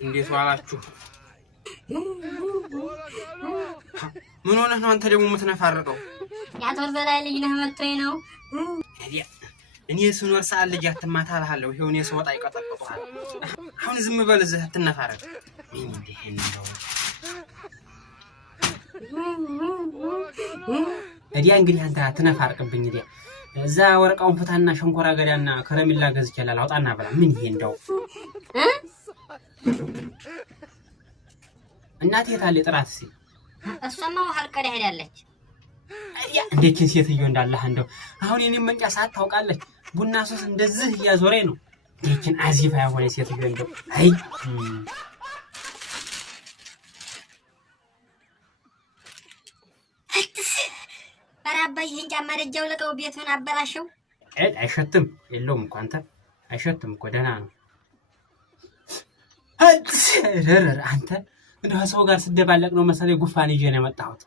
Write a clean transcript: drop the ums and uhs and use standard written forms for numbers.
እንዴት ዋላችሁ? ምን ሆነህ ነው አንተ ደግሞ የምትነፋረቀው? ያቶር በላይ ልጅ ነህ መጥቶኝ ነው። እኔ ስኖር ሰዓት ልጅ አትማታ አልሃለሁ። ይሄው እኔ ስወጣ ይቀጠቅጡሃል። አሁን ዝም በል እዚህ አትነፋረቅ። ምን እንደሆነ እዲያ እንግዲህ አንተ አትነፋርቅብኝ። እዲያ እዛ ወርቃውን ፍታና ሸንኮራ አገዳና ከረሚላ ገዝቼላል አውጣና ብላ። ምን ይሄ እንደው እናቴ የታለ ጥራት ሲል እሷማ ውሃ ልቀዳ ሄዳለች። እንዴት ሴትዮ እንዳለህ እንደው አሁን የኔን መንጫ ሰዓት ታውቃለች። ቡና ሶስ እንደዚህ እያዞረኝ ነው። እንዴት አዚፋ ያሆነ ሴትዮ እንደው አይ አባይ ይሄን ጫማ ደጃው ለቀው ቤቱን አበላሸው። አይሸትም የለውም እኮ አንተ አይሸትም እኮ ደህና ነው። አንተ እንደው ሰው ጋር ስደባለቅ ነው መሰለኝ ጉፋን ይዤ ነው የመጣሁት።